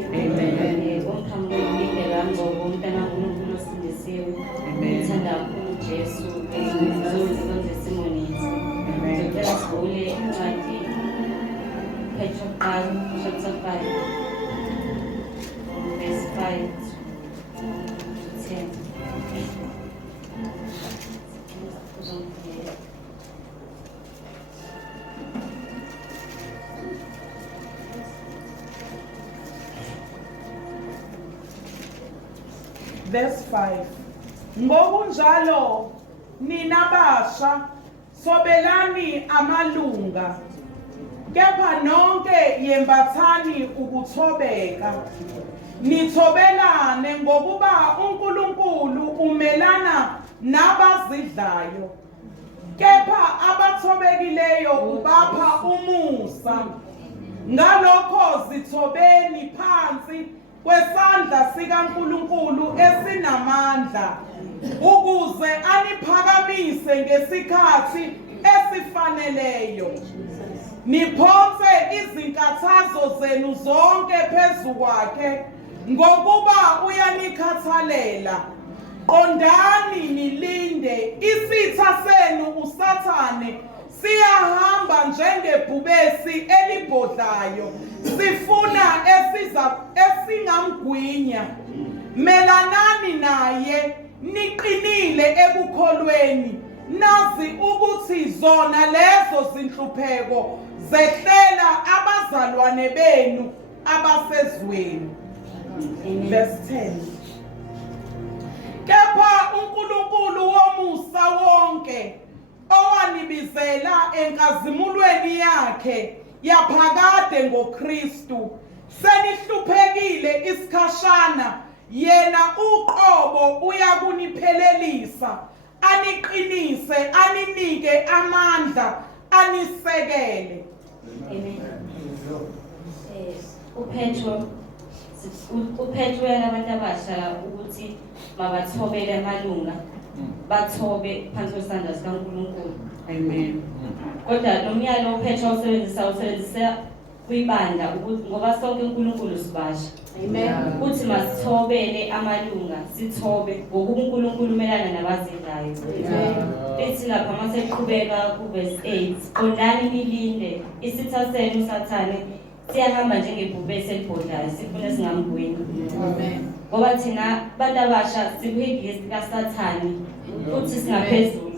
Amen. Chapter 5, verse 5 to 10. Verse 5. Ngokunjalo nina basha sobelani amalunga, kepha nonke yembathani ukuthobeka, nithobelane ngokuba uNkulunkulu umelana nabazidlayo, kepha abathobekileyo ubapha umusa. Ngalokho zithobeni phansi kwesandla sikaNkulunkulu esinamandla, ukuze aniphakamise ngesikhathi esifaneleyo. Niphonse izinkathazo zenu zonke phezu kwakhe, ngokuba uyanikhathalela. Qondani nilinde, isitha senu uSathane siyahamba njengebhubesi elibhodlayo, sifuna esingamgwinya. Melanani naye, niqinile ekukholweni, nazi ukuthi zona lezo zinhlupheko zehlela abazalwane benu abasezweni. Verse 10. Kepha uNkulunkulu womusa wonke, owanibizela enkazimulweni yakhe yaphakade ngoKristu, senihluphekile isikhashana, yena uqobo uyakuniphelelisa, aniqinise, aninike amandla, anisekele. Amen. uPetro abantu abasha ukuthi mabathobele amalunga, bathobe phansi kwesandla sikaNkulunkulu. Amen. Kodwa nomyalo uPetro usebenzisa kwibanda ukuthi ngoba sonke uNkulunkulu sibasha. Amen. Uthi masithobele amalunga, sithobe ngokuba uNkulunkulu umelana nabazidlayo. Amen. Ethi lapha mase eqhubeka ku verse 8, qondani nilinde, isitha senu uSathane siyahamba njengebhubesi elibhodlayo, sifuna singamgwini. Amen. Ngoba thina abantu abasha sikwigesi kaSathane futhi singaphezulu.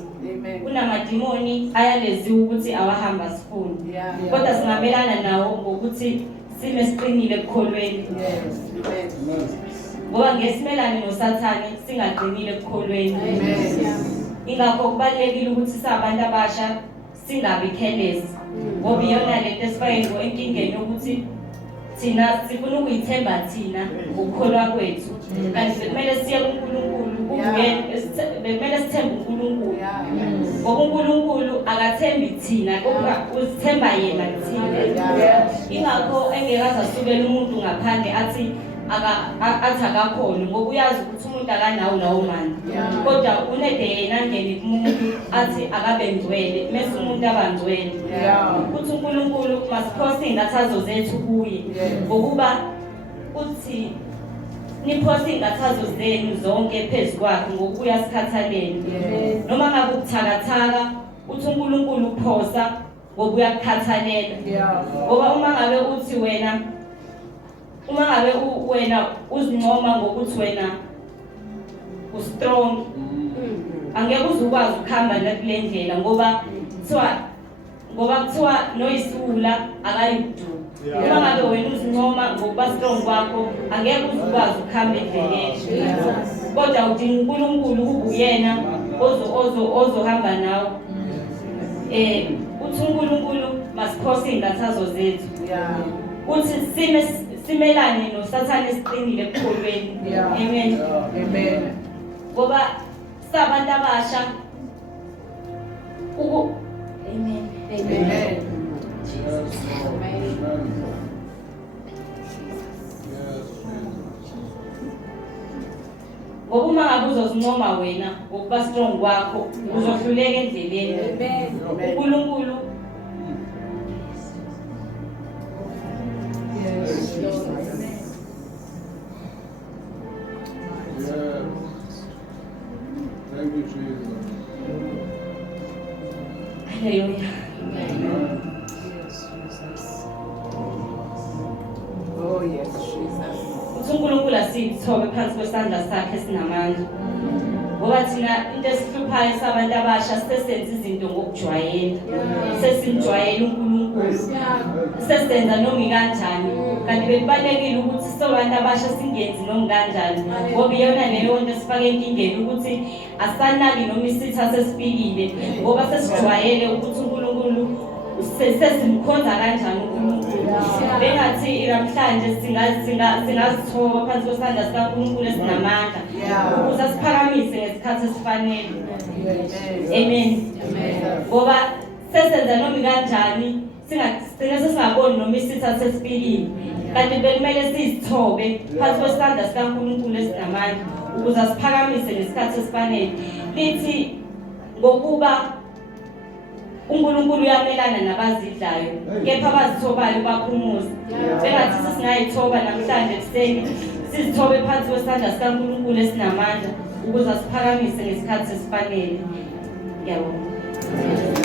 Kunamadimoni ayaleziwe ukuthi awahamba sifuna. Kodwa singamelana nawo ngokuthi sime siqinile ekukholweni. Ngoba ngesimelane noSathane singaqinile ekukholweni. Ingakho kubalekile ukuthi sabantu abasha singabi careless. Ngoba iyona lento esifayeni enkingeni yokuthi thina sifuna ukuyithemba thina ukukholwa kwethu. Kanti kumele siye kuNkulunkulu, kumele sithembe uNkulunkulu. Ngoba uNkulunkulu akathembi thina, kodwa uzithemba yena thina. Ingakho engekaze asukele umuntu ngaphandle athi akakholwa, ngoba uyazi ukuthi umuntu akanawo lawo mandla. Kodwa unede yena angene kumuntu athi akabe ngcwele, mase umuntu abangcwele. Uthi uNkulunkulu masiphose izingathazo zethu kuye, ngokuba uthi niphose izingathazo zenu zonke phezu kwakhe ngokuya sikhathalele. Noma ngabe ukuthakathaka, uthi uNkulunkulu uphosa ngokuya kukhathalela. Ngoba uma ngabe wena uzincoma ngokuthi wena ustrong, angeke uzukwazi ukuhamba kule ndlela, ngoba kuthiwa noyisula akayiduka. Uma ngabe wena uzincoma ngokuba strong kwakho, angeke uzukwazi ukuhamba endleleni. Kodwa udinga uNkulunkulu ukuba uyena ozohamba nawe. Uthi uNkulunkulu masiphose izingathazo zethu. Uthi simelane noSathane esiqinile ekukholweni. Amen. Amen. Ngoba sabantu abasha Amen. Amen. Ngoba uma ngabe uzozincoma wena ngokuba strong kwakho, uzohluleka endleleni. uNkulunkulu Haleluya. Oh, yes, Jesus. Uthi uNkulunkulu asithobe phansi kwesandla sakhe esinamandla. Ngoba thina into esihluphayo sabantu abasha sesenza izinto ngokujwayela. Sesimjwayela uNkulunkulu. Sesenza noma ikanjani. Kanti bekubalekile ukuthi sobantu abasha singenzi noma kanjani. Ngoba iyona leyo nto esifake enkingeni ukuthi asanaki noma isitha sesifikile. Ngoba sesijwayele ukuthi uNkulunkulu sesimkhonza kanjani uNkulunkulu. Bengathi namhlanje singazithoba phansi kwesandla sikaNkulunkulu esinamandla ukuze siphakamise ngesikhathi esifanele. Amen. Ngoba sesenza noma kanjani singaboni noma isitha sesifikile. Kanti bekumele sizithobe phansi kwesandla sikaNkulunkulu esinamandla ukuze siphakamise ngesikhathi esifanele. Lithi ngokuba uNkulunkulu uyamelana nabazidlayo, kepha abazithobayo baphumuza. Bengathi singayithoba namhlanje kuseni sizithobe phansi kwesandla sikaNkulunkulu esinamandla ukuze siphakamise ngesikhathi esifanele. Ngiyabonga.